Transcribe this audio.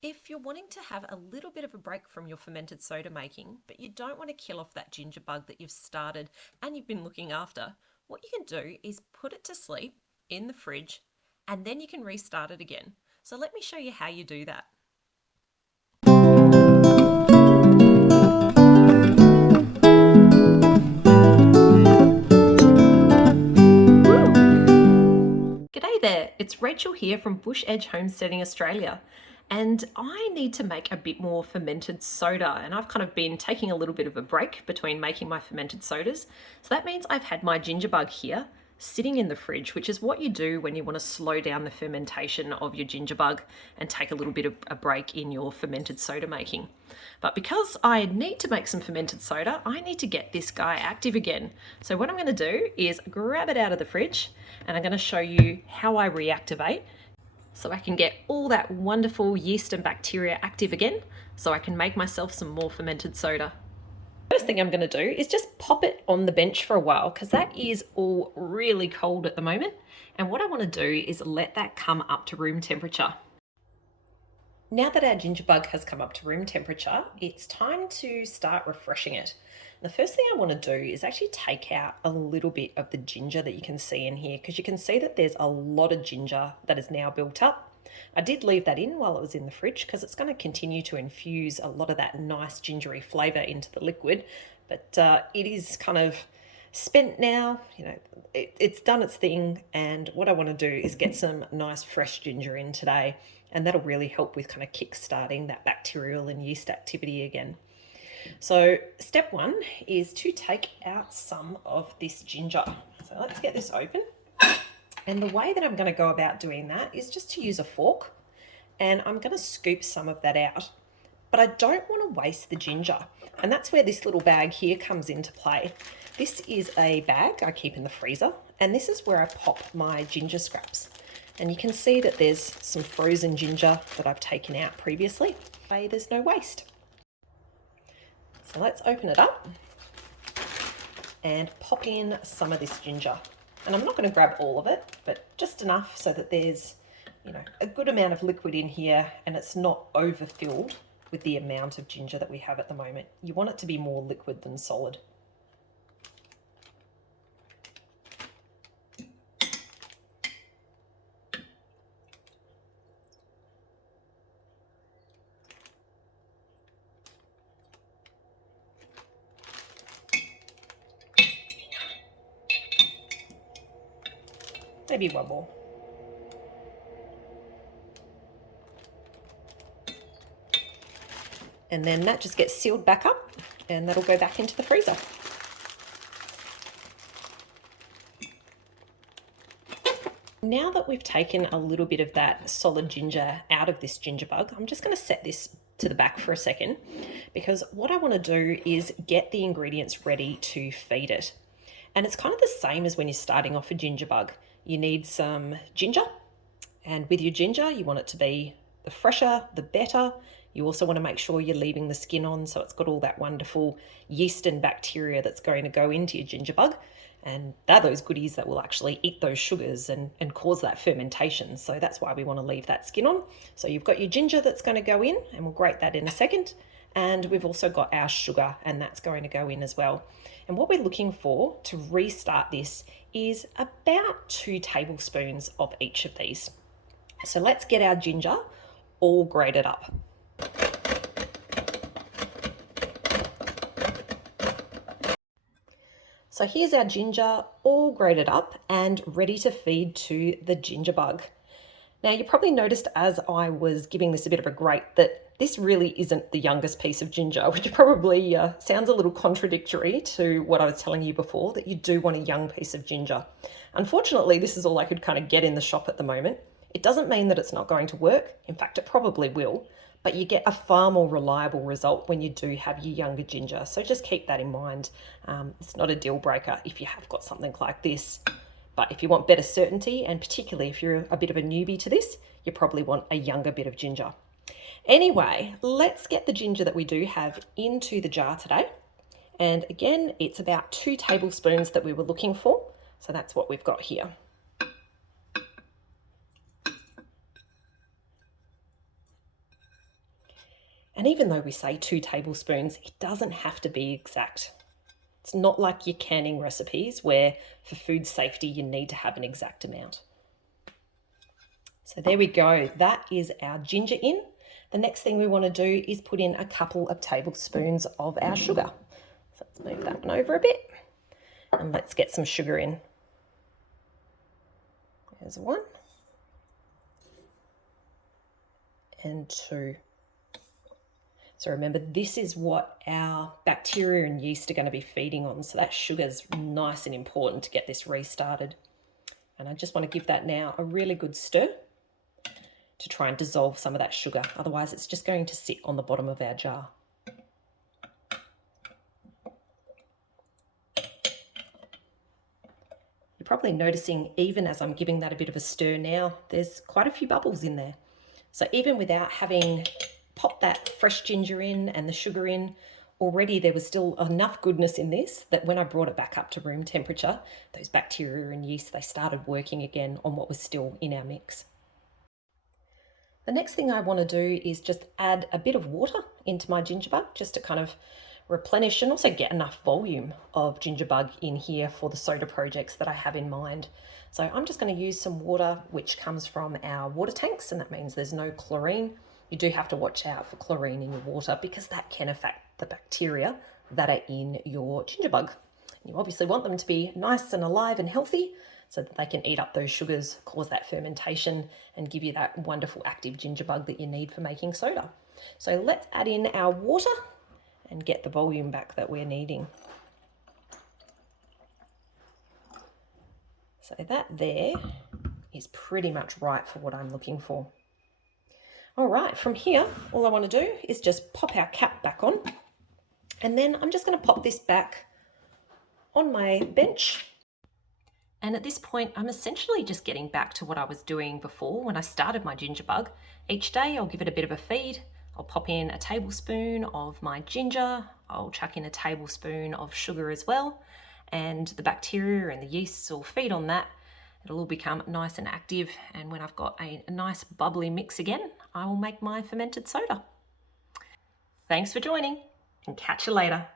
If you're wanting to have a little bit of a break from your fermented soda making, but you don't want to kill off that ginger bug that you've started and you've been looking after, what you can do is put it to sleep in the fridge and then you can restart it again. So let me show you how you do that. G'day there, it's Rachel here from Bush Edge Homesteading Australia, and I need to make a bit more fermented soda, and I've kind of been taking a little bit of a break between making my fermented sodas. So that means I've had my ginger bug here sitting in the fridge, which is what you do when you want to slow down the fermentation of your ginger bug and take a little bit of a break in your fermented soda making. But because I need to make some fermented soda, I need to get this guy active again. So what I'm going to do is grab it out of the fridge and I'm going to show you how I reactivate so I can get all that wonderful yeast and bacteria active again so I can make myself some more fermented soda. First thing I'm going to do is just pop it on the bench for a while because that is all really cold at the moment. And what I want to do is let that come up to room temperature. Now that our ginger bug has come up to room temperature, it's time to start refreshing it. The first thing I want to do is actually take out a little bit of the ginger that you can see in here, because you can see that there's a lot of ginger that is now built up. I did leave that in while it was in the fridge because it's going to continue to infuse a lot of that nice gingery flavour into the liquid, but it is kind of spent now. It's done its thing, and what I want to do is get some nice fresh ginger in today, and that'll really help with kind of kick-starting that bacterial and yeast activity again. So step one is to take out some of this ginger. So let's get this open. And the way that I'm going to go about doing that is just to use a fork, and I'm going to scoop some of that out. But I don't want to waste the ginger, and that's where this little bag here comes into play. This is a bag I keep in the freezer, and this is where I pop my ginger scraps. And you can see that there's some frozen ginger that I've taken out previously. There's no waste. So let's open it up and pop in some of this ginger. And I'm not going to grab all of it, but just enough so that there's, a good amount of liquid in here and it's not overfilled with the amount of ginger that we have at the moment. You want it to be more liquid than solid. Maybe one more. And then that just gets sealed back up and that'll go back into the freezer. Now that we've taken a little bit of that solid ginger out of this ginger bug, I'm just going to set this to the back for a second, because what I want to do is get the ingredients ready to feed it. And it's kind of the same as when you're starting off a ginger bug. You need some ginger, and with your ginger, you want it to be the fresher, the better. You also want to make sure you're leaving the skin on so it's got all that wonderful yeast and bacteria that's going to go into your ginger bug. And they're those goodies that will actually eat those sugars and cause that fermentation. So that's why we want to leave that skin on. So you've got your ginger that's going to go in, and we'll grate that in a second. And we've also got our sugar, and that's going to go in as well. And what we're looking for to restart this is about 2 tablespoons of each of these. So let's get our ginger all grated up. So here's our ginger all grated up and ready to feed to the ginger bug. Now you probably noticed as I was giving this a bit of a grate that this really isn't the youngest piece of ginger, which probably sounds a little contradictory to what I was telling you before, that you do want a young piece of ginger. Unfortunately, this is all I could kind of get in the shop at the moment. It doesn't mean that it's not going to work. In fact, it probably will, but you get a far more reliable result when you do have your younger ginger. So just keep that in mind. It's not a deal breaker if you have got something like this. But if you want better certainty, and particularly if you're a bit of a newbie to this, you probably want a younger bit of ginger. Anyway, let's get the ginger that we do have into the jar today. And again, it's about 2 tablespoons that we were looking for. So that's what we've got here. And even though we say 2 tablespoons, it doesn't have to be exact. It's not like your canning recipes where for food safety you need to have an exact amount. So there we go, that is our ginger in. The next thing we want to do is put in a couple of tablespoons of our sugar. So let's move that one over a bit and let's get some sugar in. There's 1 and 2. So remember, this is what our bacteria and yeast are going to be feeding on. So that sugar's nice and important to get this restarted. And I just want to give that now a really good stir to try and dissolve some of that sugar. Otherwise, it's just going to sit on the bottom of our jar. You're probably noticing, even as I'm giving that a bit of a stir now, there's quite a few bubbles in there. So even without having popped that fresh ginger in and the sugar in, already there was still enough goodness in this that when I brought it back up to room temperature, those bacteria and yeast, they started working again on what was still in our mix. The next thing I want to do is just add a bit of water into my ginger bug, just to kind of replenish and also get enough volume of ginger bug in here for the soda projects that I have in mind. So I'm just going to use some water which comes from our water tanks, and that means there's no chlorine. You do have to watch out for chlorine in your water because that can affect the bacteria that are in your ginger bug. You obviously want them to be nice and alive and healthy so that they can eat up those sugars, cause that fermentation, and give you that wonderful active ginger bug that you need for making soda. So let's add in our water and get the volume back that we're needing. So that there is pretty much right for what I'm looking for. All right, from here, all I want to do is just pop our cap back on, and then I'm just going to pop this back on my bench. And at this point, I'm essentially just getting back to what I was doing before when I started my ginger bug. Each day I'll give it a bit of a feed. I'll pop in a tablespoon of my ginger. I'll chuck in a tablespoon of sugar as well. And the bacteria and the yeasts will feed on that. It'll all become nice and active, and when I've got a nice bubbly mix again, I will make my fermented soda. Thanks for joining, and catch you later.